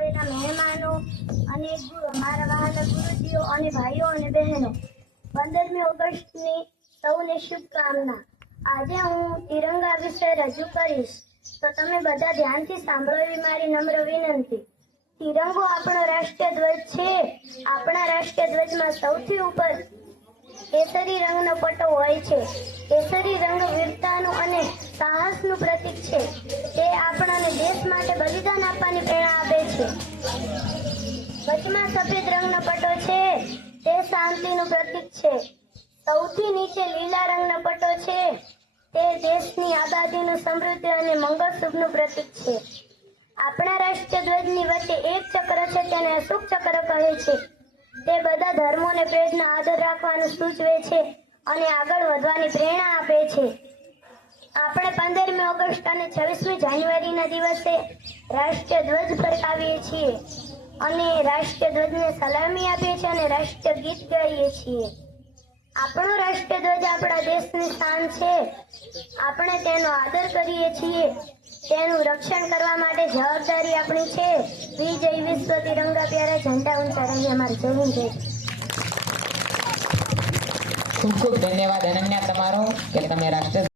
આવેલા મહેમાનો અને મારા વહાલા ગુરુજીઓ અને ભાઈઓ અને બહેનો, 15મી ઓગસ્ટની સૌને શુભકામના। આજે હું તિરંગા વિશે રજૂ કરીશ, તો તમે બધા ધ્યાનથી સાંભળો એવી મારી નમ્ર વિનંતી। તિરંગો આપણો રાષ્ટ્રીય ધ્વજ છે। આપણા રાષ્ટ્રીય ધ્વજમાં સૌથી ઉપર કેસરી રંગનો પટ્ટો હોય છે। કેસરી રંગ વીરતાનું અને સાહસનું પ્રતીક છે। તે આપણને દેશ માટે બલિદાન આપવાની પ્રેરણા આપે છે। વચમાં સફેદ રંગનો પટ્ટો છે, તે શાંતિનું પ્રતીક છે। સૌથી નીચે લીલા રંગનો પટ્ટો છે, તે દેશની આઝાદીનું, સમૃદ્ધિ અને મંગળ શુભનું પ્રતીક છે। આપણા રાષ્ટ્રીય ધ્વજની વચ્ચે એક ચક્ર છે, તેને અશોક ચક્ર કહે છે। તે બધા ધર્મોને પ્રેમનો આદર રાખવાનું સૂચવે છે અને આગળ વધવાની પ્રેરણા આપે છે। આપણે 15મી ઓગસ્ટ અને 26મી જાન્યુઆરીના દિવસે રાષ્ટ્રીય ધ્વજ ફરકાવીએ છીએ અને રાષ્ટ્રીય ધ્વજને સલામી આપીએ છીએ અને રાષ્ટ્રીય ગીત ગાઈએ છીએ। આપણો રાષ્ટ્રીય ધ્વજ આપણા દેશની શાન છે। આપણે તેનો આદર કરીએ છીએ। તેનું રક્ષણ કરવા માટે જવાબદારી આપણી છે। વિજય વિશ્વ તિરંગા પ્યારા ઝંડા ઊંચા રહે। અમારી જય હિન્દ જય। ખૂબ ખૂબ ધન્યવાદ અનન્યા તમારો કે તમે રાષ્ટ્ર